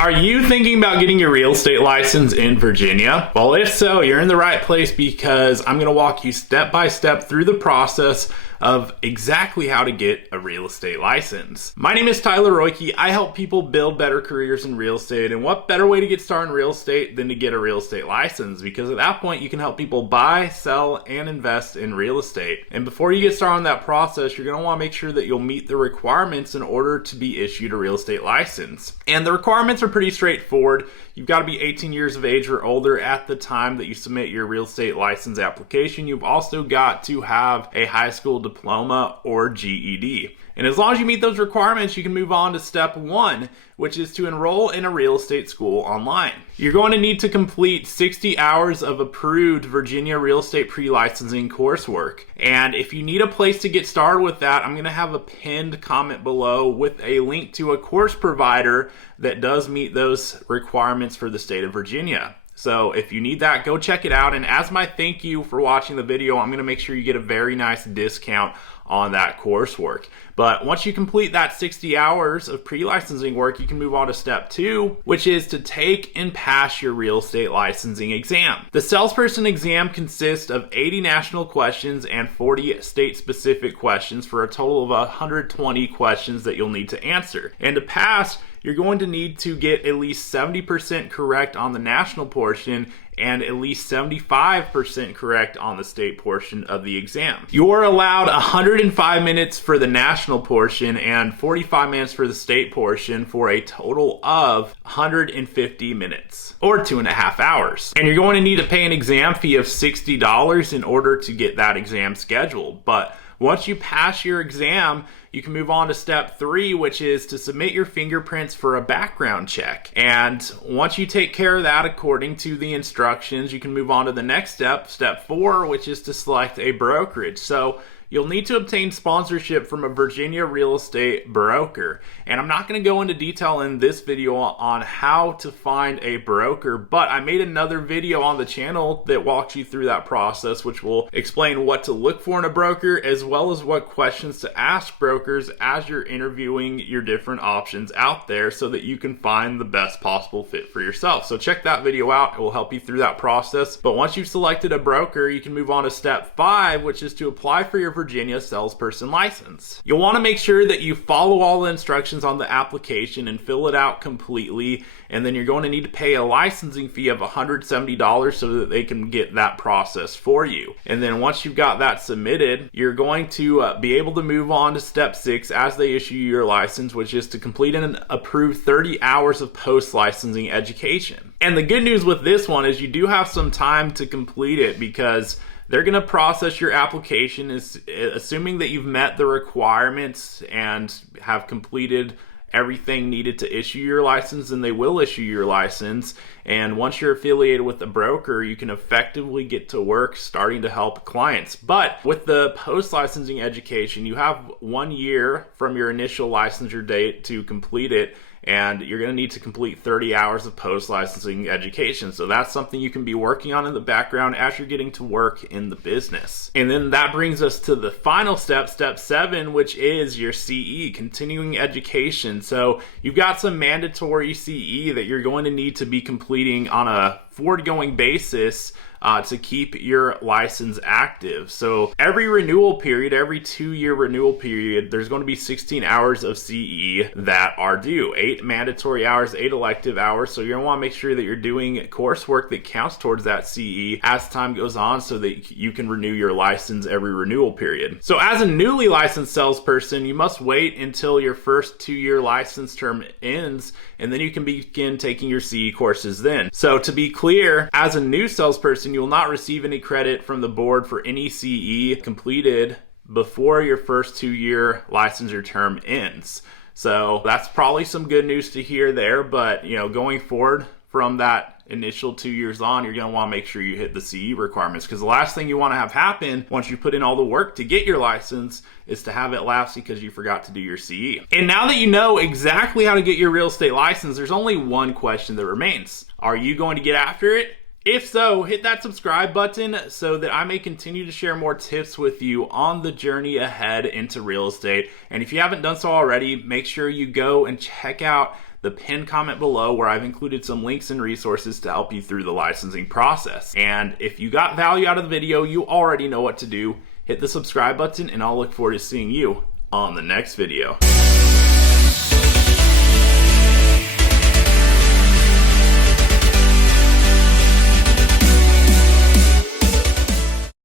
Are you thinking about getting your real estate license in Virginia? Well, if so, you're in the right place because I'm going to walk you step by step through the process of exactly how to get a real estate license. My name is Tyler Roicki. I help people build better careers in real estate, and what better way to get started in real estate than to get a real estate license? Because at that point, you can help people buy, sell, and invest in real estate. And before you get started on that process, you're gonna wanna make sure that you'll meet the requirements in order to be issued a real estate license. And the requirements are pretty straightforward. You've got to be 18 years of age or older at the time that you submit your real estate license application. You've also got to have a high school diploma or GED. And as long as you meet those requirements, you can move on to step 1, which is to enroll in a real estate school online. You're going to need to complete 60 hours of approved Virginia real estate pre-licensing coursework. And if you need a place to get started with that, I'm going to have a pinned comment below with a link to a course provider that does meet those requirements for the state of Virginia. So if you need that, go check it out. And as my thank you for watching the video, I'm going to make sure you get a very nice discount on that coursework. But once you complete that 60 hours of pre-licensing work, you can move on to step 2, which is to take and pass your real estate licensing exam. The salesperson exam consists of 80 national questions and 40 state-specific questions for a total of 120 questions that you'll need to answer. And to pass, you're going to need to get at least 70% correct on the national portion and at least 75% correct on the state portion of the exam. You're allowed 105 minutes for the national portion and 45 minutes for the state portion for a total of 150 minutes or 2.5 hours. And you're going to need to pay an exam fee of $60 in order to get that exam scheduled. But once you pass your exam, you can move on to step 3, which is to submit your fingerprints for a background check. And once you take care of that according to the instructions, you can move on to the next step, step 4, which is to select a brokerage. So you'll need to obtain sponsorship from a Virginia real estate broker. And I'm not going to go into detail in this video on how to find a broker, but I made another video on the channel that walks you through that process, which will explain what to look for in a broker, as well as what questions to ask brokers as you're interviewing your different options out there so that you can find the best possible fit for yourself. So check that video out. It will help you through that process. But once you've selected a broker, you can move on to step 5, which is to apply for your Virginia salesperson license. You'll want to make sure that you follow all the instructions on the application and fill it out completely, and then you're going to need to pay a licensing fee of $170 so that they can get that process for you. And then once you've got that submitted, you're going to be able to move on to step 6 as they issue you your license, which is to complete an approved 30 hours of post-licensing education. And the good news with this one is you do have some time to complete it because they're going to process your application assuming that you've met the requirements and have completed everything needed to issue your license, and they will issue your license. And once you're affiliated with a broker, you can effectively get to work starting to help clients. But with the post-licensing education, you have 1 year from your initial licensure date to complete it, and you're going to need to complete 30 hours of post-licensing education. So that's something you can be working on in the background as you're getting to work in the business. And then that brings us to the final step, step 7, which is your CE, continuing education. So you've got some mandatory CE that you're going to need to be completing on a forward-going basis to keep your license active. So every renewal period, every 2-year renewal period, there's going to be 16 hours of CE that are due. 8 mandatory hours, 8 elective hours. So you're going to want to make sure that you're doing coursework that counts towards that CE as time goes on so that you can renew your license every renewal period. So as a newly licensed salesperson, you must wait until your first 2-year license term ends, and then you can begin taking your CE courses then. So to be clear, as a new salesperson, you will not receive any credit from the board for any CE completed before your first 2-year licensure term ends. So that's probably some good news to hear there, but going forward from that initial 2 years on, you're going to want to make sure you hit the CE requirements, because the last thing you want to have happen once you put in all the work to get your license is to have it lapse because you forgot to do your CE. And now that you know exactly how to get your real estate license, there's only one question that remains. Are you going to get after it? If so, hit that subscribe button so that I may continue to share more tips with you on the journey ahead into real estate. And if you haven't done so already, make sure you go and check out the pinned comment below where I've included some links and resources to help you through the licensing process. And if you got value out of the video, you already know what to do. Hit the subscribe button, and I'll look forward to seeing you on the next video.